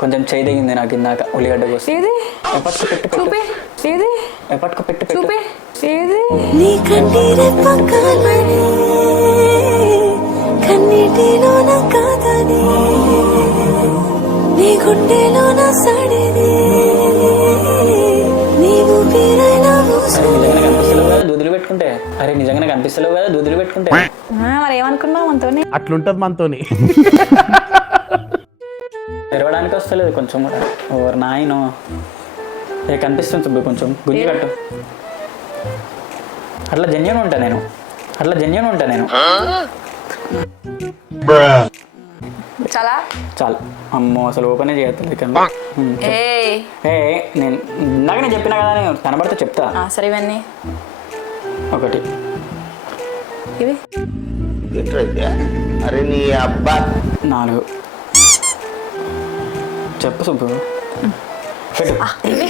కొంచెం చేయి తెగింది నాకు ఇందాక ఉల్లిగడ్డ కోసం. ఏది పట్టుకో పెట్టు చూపే, ఏది పట్టుకో పెట్టు చూపే, ఏది నీ కంటిరే పక్కనే కన్నీటిలోన కాదని నీ గుండెలోన సడిని నీవు పేరైన నిజంగానే కనిపిస్తలేవు కదా దూదులు పెట్టుకుంటే. అరే నిజంగానే కనిపిస్తలేవు కదా దూదులు పెట్టుకుంటే. మరి ఏమనుకున్నావు మనతోని? అట్లుంటది మనతోని. తెరవడానికి వస్తలేదు కొంచెం కూడా. ఓవర్ నాయనో ఏ కనిపిస్తుంది సుబ్బు కొంచెం గుంజి కట్టు. అట్లా జెన్యూన్ ఉంటా నేను. చాలా చాలు అమ్మో అసలు ఓపెనే చేయట్లేదు కదా. నేను ఇందాకనే చెప్పినా కదా, నేను కనబడితే చెప్తా. సరే ఇవన్నీ ఒకటి ఇవి అరే నీ అబ్బా 4 చెప్పు సుబ్బు పెట్టు. ఇవి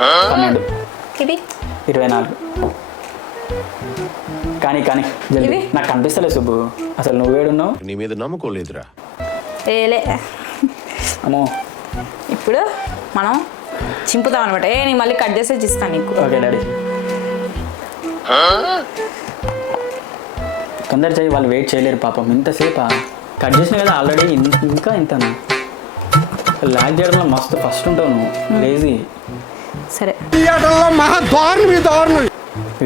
12 ఇవి 24 కానీ జల్దీ. ఇవి? నాకు కనిపిస్తలేదు సుబ్బు అసలు. నువ్వేడున్నావు? నీ మీద నమ్మకం లేదురా. ఏలే. అమ్మో ఇప్పుడు మనం చింపుతాం అనమాట. నేను మళ్ళీ కట్ చేసి ఇస్తాను నీకు. ఓకే డాడీ తొందర చేయి, వాళ్ళు వెయిట్ చేయలేరు పాపం. ఇంతసేపా కట్ చేసిన కదా ఆల్రెడీ. ఇంకా ఇంతనా లాగ్ చేయడంలో మస్తు ఫస్ట్ ఉంటావు నువ్వు. లేజీ. సరే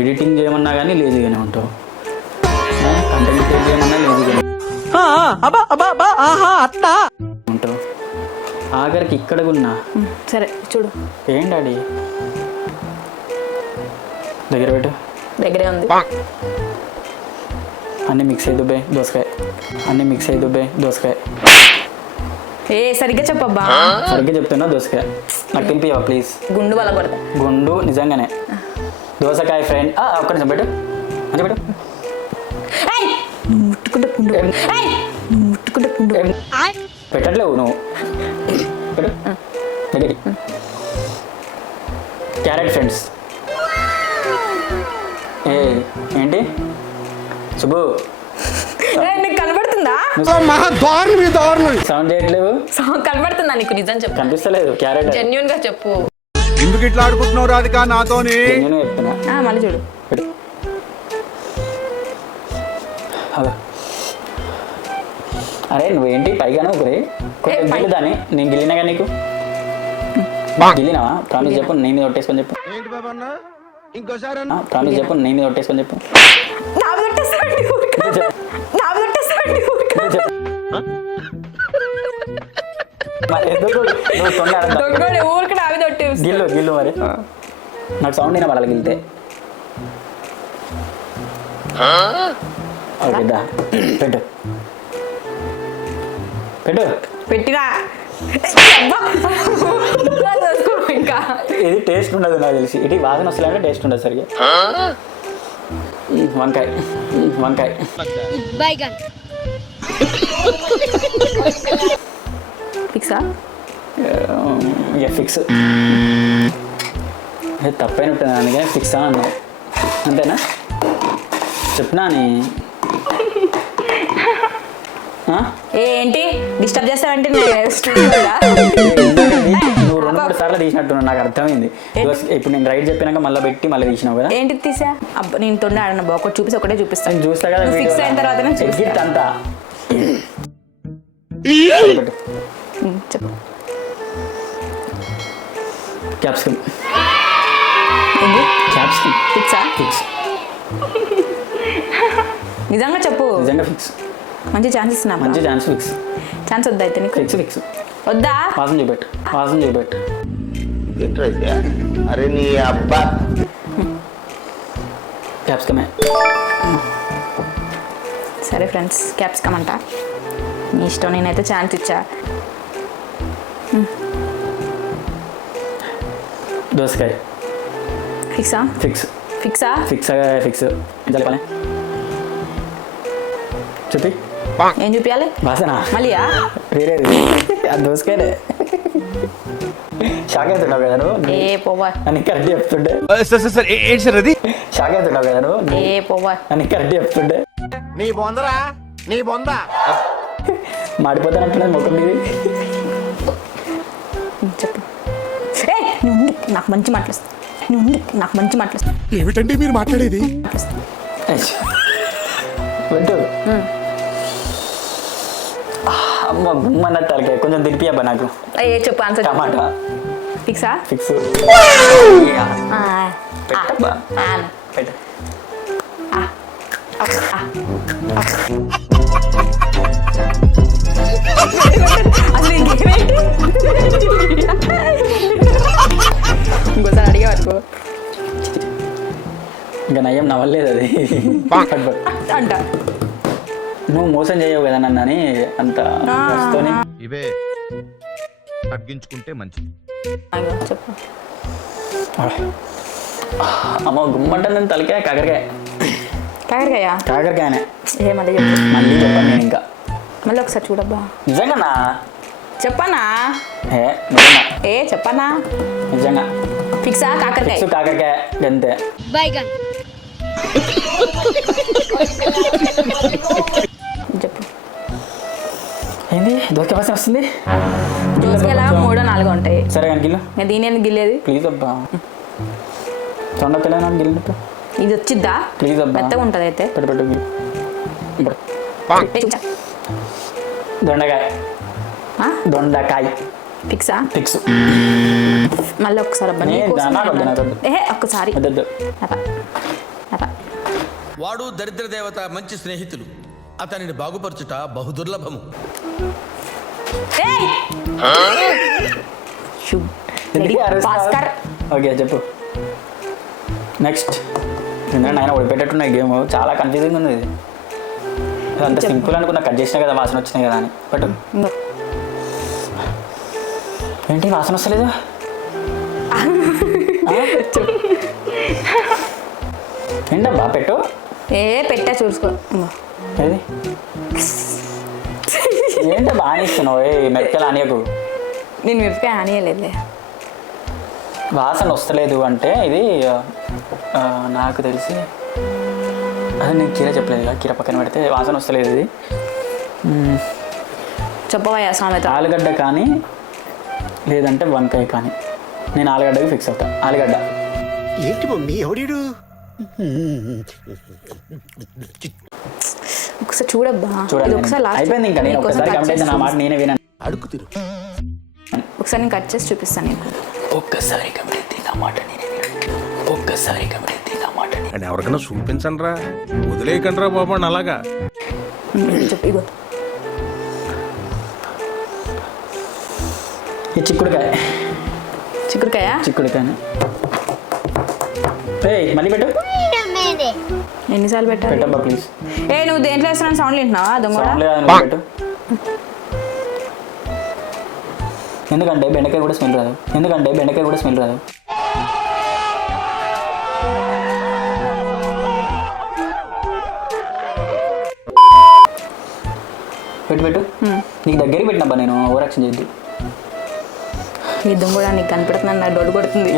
ఎడిటింగ్ చేయమన్నా కానీ లేజీగానే ఉంటావు. కంటెంట్ క్రియేట్ చేయమన్నా లేజీగానే ఉంటావు. ఆఖరికి ఇక్కడ ఉన్నా. సరే చూడు. ఏం డాడీ దగ్గర పెట్టు. దగ్గరే ఉంది. అన్నీ మిక్స్ అయ్యి దుబ్బే దోసకాయ. ఏ సరిగ్గా చెప్పబ్బా. సరిగ్గా చెప్తున్నా దోసకాయ. నాకు తినిపివా ప్లీజ్. గుండు వల్ల కొడతా. గుండు నిజంగానే దోసకాయ ఫ్రెండ్. ఒక్క నిమిషం పెట్టు మంచి పెట్టు. ముట్టుకుంటే పుండు. ముట్టుకుంటే పుండు. పెట్టట్లేవు నువ్వు. పెట్టు దగ్గరికి. Carrot friends. ఏంటి సుబ్బు నీకు కనబడుతుందా? సౌండ్ చేయట్లేవు. కనబడుతుందా నీకు? నిజం చెప్పు. కనిపిస్తలేదు. క్యారెట్ జెన్యూన్ గా చెప్పు. ఎందుకు ఇట్లా ఆడుకుంటున్నావు రాధిక నాతోని? నేను చెప్తున్నా. మళ్ళీ చూడు. పెట్టు. అరే నువ్వేంటి పైగానే ఒకరే కొంచెం గిల్లు దాన్ని. నేను గిల్లినాగా నీకు గిల్లినావా? ప్రామిస్ చెప్పు నేను మీద కొట్టేసుకొని చెప్పు. ప్రామిస్ చెప్పు నేను మీద కొట్టేసుకొని చెప్పు. గిల్లు మరి నాకు సౌండ్ అయినా పడాలి గిల్తే. ఓకే దా పెట్టు పెట్టినా ఇంకా ఇది టేస్ట్ ఉండదు నాకు తెలిసి. ఇది వాసన వస్తుందంటే టేస్ట్ ఉండదు సరిగా. వంకాయ ఫిక్సా? ఫిక్స్. తప్పైన ఉంటుంది అందుకని ఫిక్స్ అని అన్నావు అంతేనా? చెప్నా అని. ఏంటి డిస్టర్బ్ చేస్తావంటే నువ్వు 2-3 సార్లు తీసినట్టున్నావు నాకు అర్థమైంది. ఇప్పుడు నేను రైట్ చెప్పినాక మళ్ళీ పెట్టి మళ్ళీ తీసినావు కదా. ఏంటి తీసా? అబ్బా నేను తొండ ఆడన ఒకటి చూపిస్తే ఒకటే చూపిస్తాను. చూస్తా కదా ఫిక్స్ అయిన తర్వాత అంతా చెప్పు. క్యాప్సికమ్. ఫిక్సా? ఫిక్స్. నిజంగా చెప్పు. నిజంగా ఫిక్స్. మంచి ఛాన్స్ ఇస్తున్నా. మంచి ఛాన్స్. ఫిక్స్. ఛాన్స్ వద్దా అయితే నీకు? ఫిక్స్. వద్దా? వాసన చూపెట్టు. అరే నీ అబ్బా క్యాప్సికమే. సరే ఫ్రెండ్స్ క్యాప్సికమ్ అంట నీ ఇష్టం. నేనైతే ఛాన్స్ ఇచ్చా. దోసకాయ. ఫిక్సా? ఫిక్స్. ఎంత చెప్పాలి చెప్పి? ఏం చూపించాలి? వాసన మళ్ళీయా? వేరే అది దోసకాయలే. షాక్ అవుతున్నావు కదా నువ్వు. ఏ పోవా అని కరెక్ట్ చెప్తుండే. ఏంటి సార్ అది? షాక్ అవుతున్నావు కదా నువ్వు. ఏ పోవా అని కరెక్ట్ చెప్తుండే. నీ బొందా మాడిపోతానంటున్నది ముఖం మీది. నాకు మంచి మాటలు వస్తాయి. నువ్వు ఉండు, నాకు మంచి మాటలు వస్తాయి. ఏమిటండి మీరు మాట్లాడేది? పెట్టు అమ్మ గుమ్మన్నట్టు తలకాయ కొంచెం తిరిపి అబ్బా నాకు. ఏ చెప్పు ఆన్సర్. టమాటా ఫిక్సా? ఫిక్స్. పెట్టబ్బా పెట్టు. అసలు ఇంకేమేంటి ఇంకోసారి అడిగా పట్టుకో ఇంకా నయ్యం నవ్వలేదు అది. అంట నువ్వు మోసం చేయవు కదా నన్ను అని అంత వస్తూనే. ఇవే తగ్గించుకుంటే మంచిది. అయ్యో, చెప్పు. అమ్మ గుమ్మంటే నేను తలకాయ కాకరకాయ. కాకరకాయ? కాకరకాయనే. ఏ మళ్ళీ చెప్పు. మళ్ళీ చెప్పాను నేను ఇంకా. మళ్ళీ ఒకసారి చూడబ్బా. నిజంగానా? చెప్పనా? నిజంగా ఏ చెప్పనా? నిజంగా ఫిక్సా? కాకరకాయ. ఫిక్స్ కాకరకాయ అంతే. చెప్పు. ఏంది దోసకాయ వాసన వస్తుంది? దోసకాయలా 3-4 ఉంటాయి. సరే కానీ గిల్లు ఇంకా దీని ఎందుకు గిల్లేది? ప్లీజ్ అబ్బా. తొండ పిల్ల గిల్లు ఇది వచ్చిద్దా? ప్లీజ్ అబ్బా. మెత్తగా ఉంటుంది అయితే. పెట్టు పెట్టు గిల్లు. దొండకాయ. దొండకాయ ఫిక్సా? ఫిక్స్. మళ్ళీ ఒకసారి అబ్బా ఒక్కసారి. వాడు దరిద్ర దేవత మంచి స్నేహితులు, అతనిని బాగుపరచుట బహుదుర్లభము. భాస్కర్. ఓకే చెప్పు నెక్స్ట్. ఎందుకంటే ఆయన ఓడిపెట్టేట్టున్న గేమ్ చాలా కన్ఫ్యూజింగ్ ఉంది. ఇది అంత సింపుల్ అనుకున్నా, కట్ చేసినా కదా వాసన వచ్చినాయి కదా అని. పెట్టు. ఏంటి వాసన వస్తలేదు? ఏంటబ్బా పెట్టు. పెట్టా చూసుకో. ఏది ఏంటో బాగా ఇస్తున్నావు? మెత్తలు ఆనియకు. నేను మిరపకాయ ఆనియలేదులే. వాసన వస్తలేదు అంటే ఇది నాకు తెలిసి అదే నేను కీర చెప్పలేదు కదా, కీర పక్కన పెడితే వాసన వస్తలేదు. ఇది చెప్పవయ్యా సామెత. ఆలుగడ్డ కానీ లేదంటే వంకాయ కానీ. నేను ఆలుగడ్డకి ఫిక్స్ అవుతా. ఆలుగడ్డ. ఏంటి మమ్మీ ఎవడీడు? ఒకసారి చూడబ్బా. చూడండి ఒకసారి అయిపోయింది. ఇంకా నేను ఒకసారి కమిట్ అయితే నా మాట నేనే విన్నాను. అడుగు తిరు. ఒకసారి నేను కట్ చేసి చూపిస్తాను నీకు. ఒక్కసారి కమిట్ అయితే నా మాట నేనే విన్నాను. ఒక్కసారి కమిట్ అయితే నా మాట నేనే. అని ఎవరికైనా చూపించండి రా, వదిలేయకండి రా బాబు అని అలాగా. చెప్పు. ఇగో ఈ చిక్కుడుకాయ. చిక్కుడుకాయ? చిక్కుడుకాయని మళ్ళీ పెట్టు. ఎన్నిసార్లు పెట్టాలి? పెట్టబ్బా ప్లీజ్. నువ్వు దేంట్లో వేస్తున్నాను సౌండ్ వింటున్నావా? దొంగ పెట్టు. ఎందుకంటే బెండకాయ కూడా స్మెల్ రాదు. పెట్టు. నీకు దగ్గరికి పెట్టినబ్బా నేను. ఓవర్ యాక్షన్ చేయద్దు. యుద్ధం కూడా నీకు కనపడుతున్నాను, నాకు డొడ్డు కొడుతుంది.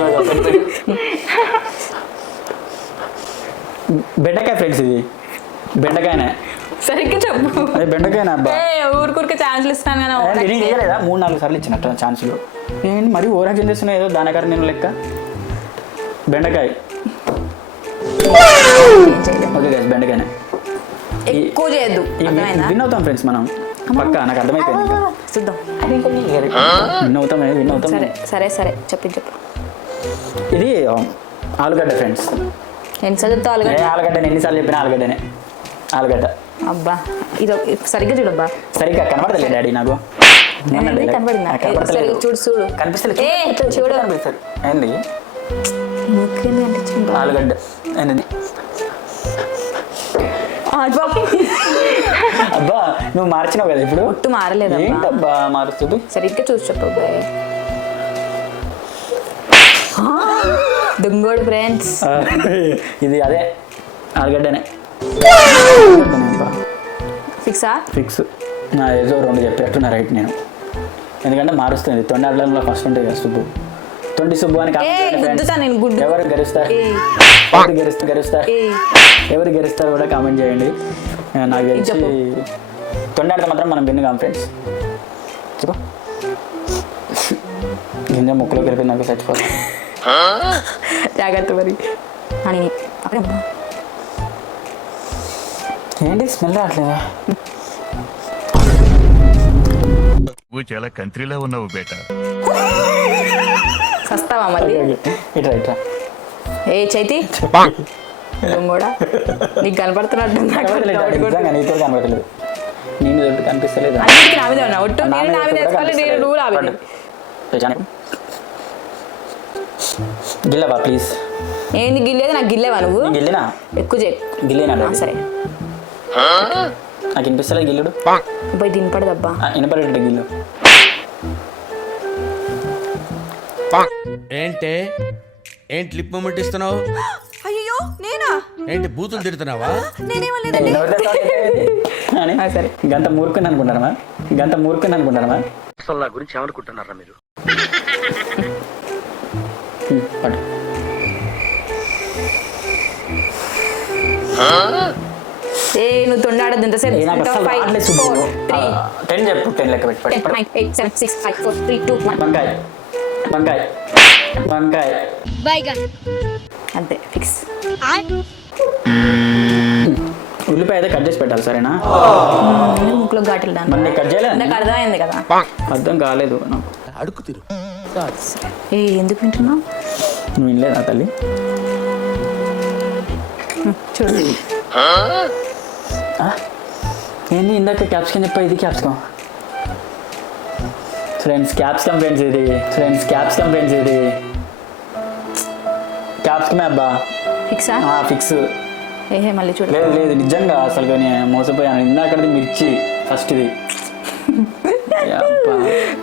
బెండకాయ ఫ్రెండ్స్, ఇది బెండకాయనే. సరిగ్గా చెప్పు. అదే బెండకాయనా అబ్బా. ఊరికూరికే ఛాన్స్లు ఇస్తాను కదా. నేను చేయలేదా? 3-4 సార్లు ఇచ్చినట్టు ఛాన్సులు. ఏంటి మరి ఓవర్ యాక్షన్ చేస్తున్నా? ఏదో దానికర నేను లెక్క. బెండకాయ. ఓకే గైస్, బెండకాయనే. ఎక్కువ చేయొద్దు. విన్ అవుతాం ఫ్రెండ్స్ మనం పక్కా. నాకు అర్థమైపోయింది. చూద్దాం. విన్ అవుతాం. సరే చెప్పు. ఇది ఆలుగడ్డ ఫ్రెండ్స్. ఎన్నిసార్లు చెప్తావు ఆలుగడ్డ? ఆలుగడ్డని ఎన్నిసార్లు చెప్పినా ఆలుగడ్డనే. ఆలుగడ్డ. అబ్బా ఇది సరిగ్గా చూడబ్బా. సరిగ్గా కనబడతలే డాడీ నాకు. కనబడిందా? చూడు. కనిపిస్తలేదు. చూడు. ఏంది ఆలుగడ్డ? ఏంది అబ్బా నువ్వు మార్చినావు కదా ఇప్పుడు. ఒట్టు మారలేదు. ఏంటబ్బా మారుస్తుంది? సరిగ్గా చూసి చెప్పు అబ్బాయి. దొంగోడు ఫ్రెండ్స్. ఇది అదే ఆలుగడ్డనే. ఫిక్సా? ఫిక్స్. నా ఏదో 2 చెప్పేట్టున్నా రైట్ నేను. ఎందుకంటే మారుస్తుంది. తొండి అడ్డంలో ఫస్ట్ ఉంటుంది కదా సుబ్బు. తొండి సుబ్బు అని ఎవరు గెలుస్తారు కూడా కామెంట్ చేయండి. నాకు తెలిసి తొండి ఆడితే మాత్రం మనం విన్ కాం ఫ్రెండ్స్. చెప్పు. గింజ ముక్కలోకి వెళ్ళిపోయింది నాకు చచ్చిపోతుంది. జాగ్రత్త మరి అని అక్కడే ఉన్నా. ఏంటి స్మెల్ రావట్లేదా? నువ్వు చాలా కంట్రీలో ఉన్నావు బేటా. సస్తావా మళ్ళీ? ఇట్రా ఇట్రా. ఏ చైతి నువ్వు కూడా నీకు కనపడుతున్నట్టు నిజంగా నీతో కనబడలేదు. నేను దొడ్డు కనిపిస్తలేదు. అన్నిటికీ నా మీద ఉన్నా ఒట్టు నేను నా మీద వేసుకోవాలి నేను నువ్వు నా మీద. గిల్లవా ప్లీజ్? ఏంది గిల్లేది? నాకు గిల్లేవా నువ్వు? గిల్లినా ఎక్కువ చేయి. గిల్లేనా? సరే నాకు వినిపిస్తలేదు గిల్లుడు. పోయి తినపడదబ్బా. వినపడేట గిల్లు. ఏంటి లిప్ మూమెంట్ ఇస్తున్నావు? అయ్యో నేనా? ఏంటి బూతులు తిడుతున్నావా? నేనేమలేదండి. సరే గంత మూర్ఖుని అనుకుంటారమా? అసలు నా గురించి ఏమనుకుంటున్నారా మీరు? పట్టు. ఏ నువ్వు తొండాడద్దు ఇంతసేపు. నాకు అసలు రావట్లేదు సుబ్బు. 10 చెప్పు. 10 లెక్క పెట్టి పట్టు. 9, 8, 7, 6, 5, 4, 3, 2, 1. వంకాయ. అంతే ఫిక్స్. ఉల్లిపాయ అయితే కట్ చేసి పెట్టాలి సరేనా? ముక్కులో ఘాటులు మరి నీకు కట్ చేయలేదు? నాకు అర్థమైంది కదా. అర్థం కాలేదు నాకు. అడుగు తిరు. ఏ ఎందుకు వింటున్నావు? నువ్వు వినలేదా తల్లి? చూడు ఏంది ఇందాక క్యాప్సికం చెప్పా, ఇది క్యాప్సికం. ఫ్రెండ్స్ క్యాప్సికం ఇది క్యాప్సికమే అబ్బా. ఫిక్సా? ఫిక్స్. ఏహే మళ్ళీ చూడు. లేదు నిజంగా అసలు నేను మోసపోయాను. ఇందాకది మిర్చి ఫస్ట్ ఇది.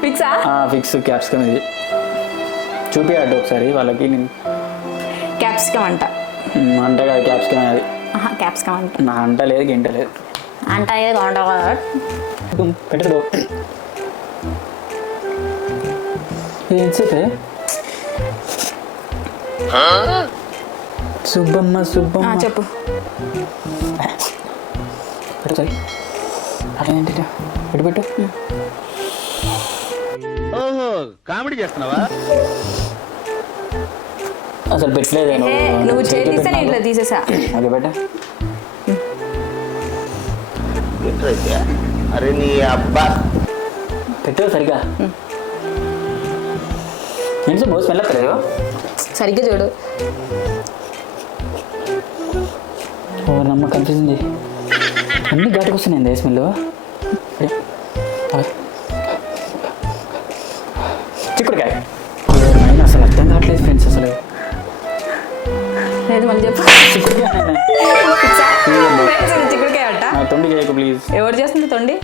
ఫిక్సా? ఫిక్స్ క్యాప్సికం ఇది. చూపియాడు ఒకసారి వాళ్ళకి. నేను క్యాప్సికం అంట. అంట కాదు క్యాప్సికం అది. క్యాప్సికం అంట. నా అంట లేదు గింట లేదు. అంట ఏది బాగుంటుంది పెట్టదు. ఏం చెప్పే? సుబ్బమ్మ చెప్పు. పెట్టు అదేంటి పెట్టు. ఓహో కామెడీ చేస్తున్నావా? అసలు పెట్టలేదు. నువ్వు చేతిస్తే నేను ఇట్లా తీసేసా. అదే పెట్ట. అరే నీ అబ్బా పెట్టు సరిగా. ఏంటి బోస్ స్మెల్ వస్తలేదు? సరిగ్గా చూడు. నమ్మ కనిపిస్తుంది. అన్ని ఘాటుకు వస్తున్నాయి స్మెల్. చిక్కుడుకాయ అసలు అర్థం కావట్లేదు ఫ్రెండ్స్. అసలు లేదు మళ్ళీ చెప్పు. చిక్కుడుకాయ అంట. తొండి చేయకు ప్లీజ్. ఎవరు చేస్తుంది తొండి?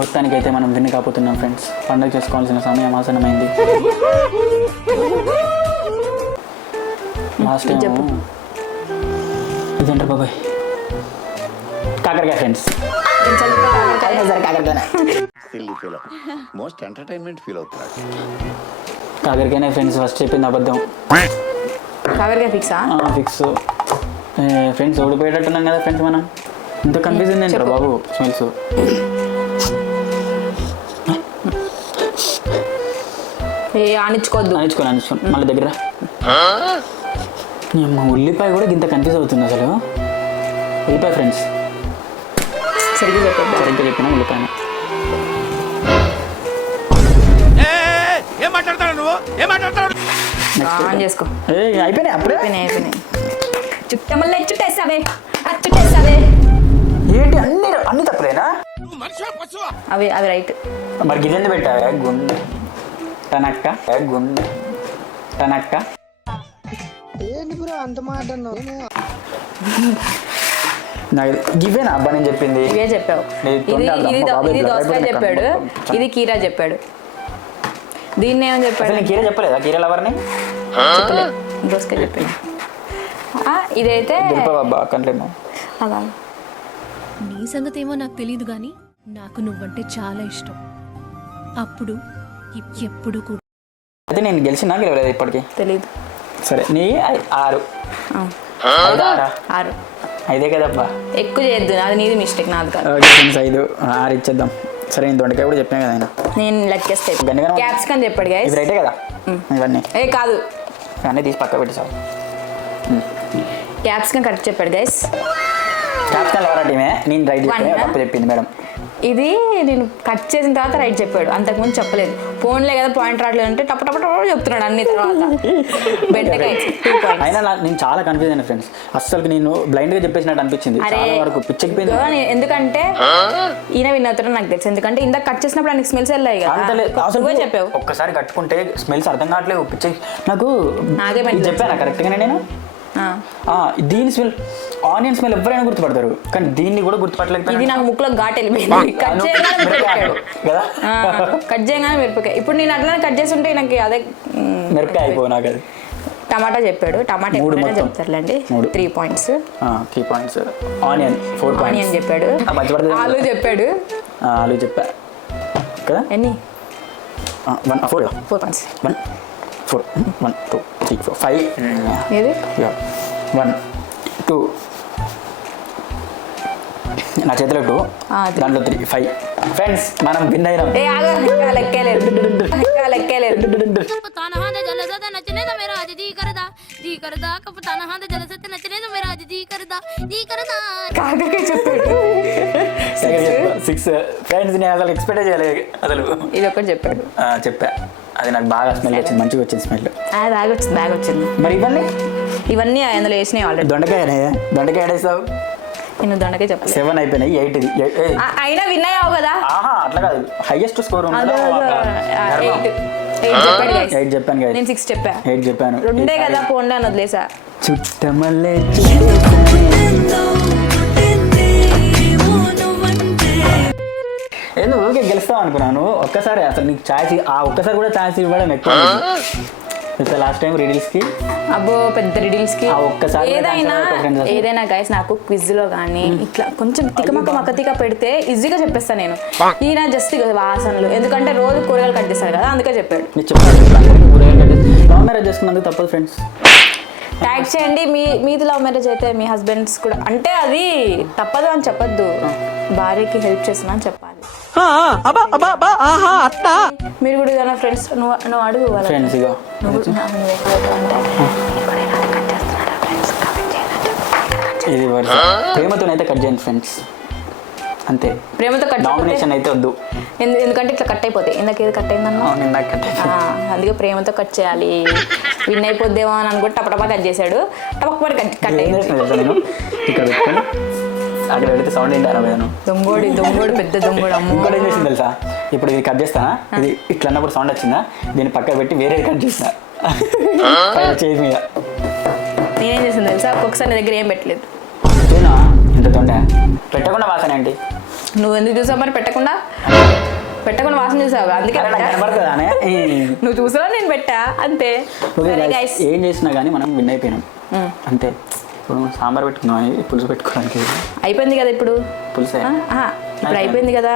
మొత్తానికి అయితే మనం విన్ కాకపోతున్నాం ఫ్రెండ్స్. పండుగ చేసుకోవాల్సిన సమయం ఆసనమైంది. లాస్ట్ టైం ఇదేంటారు బాబాయ్? కాకరకాయ ఫ్రెండ్స్. మోస్ట్ ఎంటర్టైన్మెంట్ ఫీల్ అవుతున్నాడు. కాకరకాయనే ఫ్రెండ్స్. ఫస్ట్ చెప్పింది అబద్ధం. కాకరకాయ ఫిక్సా? ఫిక్స్. ఫ్రెండ్స్ ఓడిపోయేటట్టున్నాం కదా ఫ్రెండ్స్ మనం. ఇంత కన్ఫ్యూజన్ ఏంటారు బాబు స్మెల్స్. ఆనించుకోవద్దు. ఆనించుకోను మళ్ళీ దగ్గర. మా ఉల్లిపాయ కూడా ఇంత కన్ఫ్యూజ్ అవుతుంది అసలు. ఉల్లిపాయ ఫ్రెండ్స్ సరిగ్గా చెప్పిన ఉల్లిపాయ. ఆన్ చేసుకో. అయిపోయినాయి అప్పుడే. అయిపోయినాయి. చుట్టేసావే. ఏంటి అన్ని తప్పులేనా? అవి రైట్. మరి గిన్నె పెట్టావా? గుండె టనక్క గివేనా అబ్బా నేను చెప్పింది? ఇవే చెప్పావు. ఇది దోసకాయ చెప్పాడు, ఇది కీరా చెప్పాడు. దీన్ని ఏమని చెప్పాడు? నేను కీరా చెప్పలేదా? కీరా లవర్ని దోసకాయ చెప్పాడు. ఇదైతే కంట్లేమో. అలా నీ సంగతి ఏమో నాకు తెలియదు కానీ నాకు నువ్వంటే చాలా ఇష్టం. అప్పుడు ఎప్పుడు కూడా. అయితే నేను గెలిచినా గెలవలేదు ఇప్పటికి తెలీదు. సరే నీ 6. 6. 5 కదబ్బా. ఎక్కువ చేయొద్దు. అది నీది మిస్టేక్, నాది కాదు. 5 6 ఇచ్చేద్దాం. సరే నేను దొండకాయ కూడా చెప్పాను కదా ఆయన. నేను లెక్కేస్తే. క్యాప్సికం చెప్పాడు గైస్. రైటే కదా? ఇవన్నీ ఏ కాదు, ఇవన్నీ తీసి పక్క పెట్టేసావు. క్యాప్సికం కరెక్ట్ చెప్పాడు గైస్. క్యాప్టన్ ఎవరా టీమే? నేను రైట్ One, చెప్పాను, తప్పు చెప్పింది మేడం. ఇది నేను కట్ చేసిన తర్వాత రైట్ చెప్పాడు, అంతకుముందు చెప్పలేదు. ఫోన్లే కదా పాయింట్ రావట్లేదు అంటే టప్ టప్ టప్ చెప్తున్నాడు అన్ని తర్వాత. బెండకాయ 2 points. అయినా నేను చాలా కన్ఫ్యూజ్ అయినా ఫ్రెండ్స్. అసలు నేను బ్లైండ్ గా చెప్పేసినట్టు అనిపించింది. అరే చాలా వరకు పిచ్చెక్కిపోయింది. ఎందుకంటే ఈయన విన్ అవుతాడో నాకు తెలుసు, ఎందుకంటే ఇందాక కట్ చేసినప్పుడు ఆయనకి స్మెల్స్ వెళ్ళాయి అంతలే కదా, అసలు నువ్వే చెప్పావు. ఒక్కసారి కట్టుకుంటే స్మెల్స్ అర్థం కావట్లేదు. పిచ్చి నాకు నాకేమైంది ఇది చెప్పానా కరెక్ట్గానే నేను? ఆ. దీని స్మెల్, ఆనియన్ స్మెల్ ఎవరైనా గుర్తుపడతారు, కానీ దీన్ని కూడా ఇది గుర్తుపట్టలేకపోయాను నాకు ముక్కులో ఘాట్ వెళ్ళిపోయింది. కట్ చేయగానే మిరపకాయ కదా, కట్ చేయగానే మిరపకాయ. ఇప్పుడు నేను అట్లానే కట్ చేసి ఉంటే నాకు అదే మిరపకాయ అయిపో నాకు అది. టమాటా చెప్పాడు, టమాటా మూడు ఎప్పుడైనా మొత్తం. చెప్తారులేండి. 3 3 points. 3 points. Onion 4 points. Onion చెప్పాడు, మర్చిపడదు. ఆలు చెప్పాడు. ఆలు చెప్పా కదా. ఎన్ని? 4 4 points. 1 4 1 2 3 4 5. ఏది? 1 2 నా చేతిలో 2, అది. దాంట్లో 3 5. ఫ్రెండ్స్ మనం విన్ అయినాం. ఏ ఆగు, ఇంకా లెక్కేలేదు, ఇంకా లెక్కేలేదు. कप्तान हां दे जलसत नचने तो मेरा आज जी करदा कप्तान हां दे जलसत नचने तो मेरा आज जी करदा కాకకే చెప్పాడు. 6. ఫ్రెండ్స్ నేను అసలు ఎక్స్పెక్ట్ చేయలేదు అసలు. ఇది ఒకటి చెప్పాడు. చెప్పా, అది నాకు బాగా స్మెల్ వచ్చింది, మంచిగా వచ్చింది స్మెల్. బ్యాగ్ వచ్చింది, బ్యాగ్ వచ్చింది. మరి ఇవన్నీ ఇవన్నీ అందులో వేసినాయి ఆల్రెడీ. దొండకాయ వేసావు. నేను దొండకాయ చెప్పాలి. 7 అయిపోయినాయి. 8 ఇది. అయినా విన్ అయ్యావు కదా. ఆహా అట్లా కాదు, హైయెస్ట్ స్కోర్ అదే, 8 చెప్పాడు guys. 8 చెప్పాను guys. నేను 6 చెప్పా. 8 చెప్పాను. 2 కదా పోండి అని వదిలేసా. చుట్టమల్లే ఎందుకు ఊరికే గెలుస్తావు అనుకున్నాను. ఒక్కసారి అసలు నీకు ఛాయిస్, ఆ ఒక్కసారి కూడా ఛాయిస్ ఇవ్వడం ఎక్కువ. లాస్ట్ టైం రీడిల్స్ కి, అబ్బో పెద్ద రీడిల్స్ కి ఆ ఒక్కసారి ఏదైనా గైస్ నాకు క్విజ్ లో కానీ ఇట్లా కొంచెం తికమక్క పెడితే ఈజీగా చెప్పేస్తాను నేను. ఈయన జస్ట్ వాసనలు, ఎందుకంటే రోజు కూరగాయలు కట్ చేస్తారు కదా, అందుకే చెప్పాడు. లవ్ మ్యారేజ్ చేసుకున్నందుకు తప్పదు ఫ్రెండ్స్. ట్యాగ్ చేయండి. మీది లవ్ మ్యారేజ్ అయితే మీ హస్బెండ్స్ కూడా, అంటే అది తప్పదు అని చెప్పొద్దు, భార్యకి హెల్ప్ చేస్తున్నా అని చెప్పాలి. మీరు కూడా ఏదైనా ఫ్రెండ్స్ నువ్వు అడుగు ఫ్రెండ్స్ ఇగో ఇది ప్రేమతోనైతే కట్ చేయండి ఫ్రెండ్స్, అంతే. ప్రేమతో కట్ డామినేషన్ అయితే వద్దు, ఎందుకంటే ఇట్లా కట్ అయిపోతాయి. ఇందాక ఏది కట్ అయిందన్నా, అందుకే ప్రేమతో కట్ చేయాలి. విన్ అయిపోద్దేమో అని అనుకుంటే టపటపా కట్ చేశాడు, టపక్ కట్ అయింది. నేను ఇక్కడ పెట్టుకొని అక్కడ పెడితే సౌండ్ ఏంటి అరవైను. దొంగోడు పెద్ద దొంగోడు. ఇంకోటి ఏం చేసింది తెలుసా, ఇప్పుడు ఇది కట్ చేస్తానా, ఇది ఇట్లా అన్నప్పుడు సౌండ్ వచ్చిందా, దీన్ని పక్కన పెట్టి వేరే కట్ చేసిన చేయి మీద. నేనేం చేసింది తెలుసా, ఒక్కొక్కసారి నీ దగ్గర ఏం పెట్టలేదు. ఇంత తొండ పెట్టకుండా వాసన ఏంటి? నువ్వు ఎందుకు చూసావు మరి? పెట్టకుండా వాసన చూసావు, అందుకే కనబడుతుందానే. నువ్వు చూసావా, నేను పెట్టా అంతే. ఏం చేసినా కానీ మనం విన్ అయిపోయినాం అంతే. ఇప్పుడు సాంబార్ పెట్టుకున్నాం, పులుసు పెట్టుకోవడానికి అయిపోయింది కదా. ఇప్పుడు పులుసు ఇప్పుడు అయిపోయింది కదా,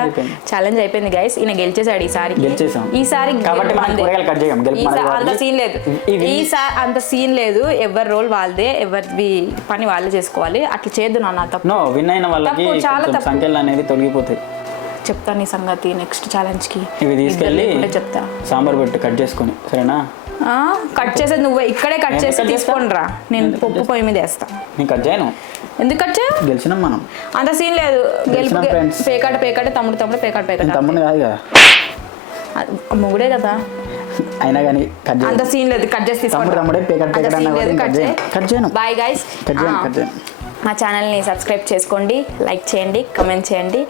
ఛాలెంజ్ అయిపోయింది గైస్. ఈయన గెలిచేసాడు ఈసారి కాబట్టి అంత సీన్ లేదు. ఈసారి అంత సీన్ లేదు, ఎవరి రోల్ వాళ్ళదే, ఎవరి పని వాళ్ళే చేసుకోవాలి. అట్లా చేయొద్దు నాన్న, తప్పు. విన్ అయిన వాళ్ళకి సంఖ్యలు అనేది తొలగిపోతాయి. చెప్తాను ఈ సంగతి నెక్స్ట్ ఛాలెంజ్ కి. ఇవి తీసుకెళ్ళి చెప్తా, సాంబార్ పెట్టి కట్ చేసుకొని, సరేనా? కట్ చేసేది నువ్వే, ఇక్కడే కట్ చేసి తీసుకోండి రా, నేను పప్పు పొయ్యి మీద వేస్తా. నేను కట్ చేయను. ఎందుకు కట్ చేయ? గెలిచినాం మనం, అంత సీన్ లేదు. పేకాట తమ్ముడు పేకాట తమ్ముడు కాదు కదా, మొగుడే కదా. అయినా కానీ కట్ అంత సీన్ లేదు, కట్ చేసి తీసుకోండి. కట్ చేయను. Bye guys. కట్ చేయను. మా ఛానల్ని సబ్స్క్రైబ్ చేసుకోండి, లైక్ చేయండి, కమెంట్ చేయండి,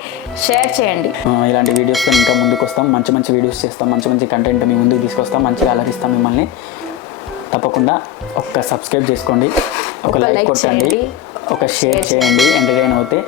షేర్ చేయండి. ఇలాంటి వీడియోస్తో ఇంకా ముందుకు వస్తాం, మంచి వీడియోస్ చేస్తాం, మంచి కంటెంట్ మీ ముందుకు తీసుకొస్తాం, మంచిగా అలరిస్తాం మిమ్మల్ని. తప్పకుండా ఒక్క సబ్స్క్రైబ్ చేసుకోండి, ఒక లైక్ కొట్టండి, ఒక షేర్ చేయండి, ఎంటర్టైన్ అవుతే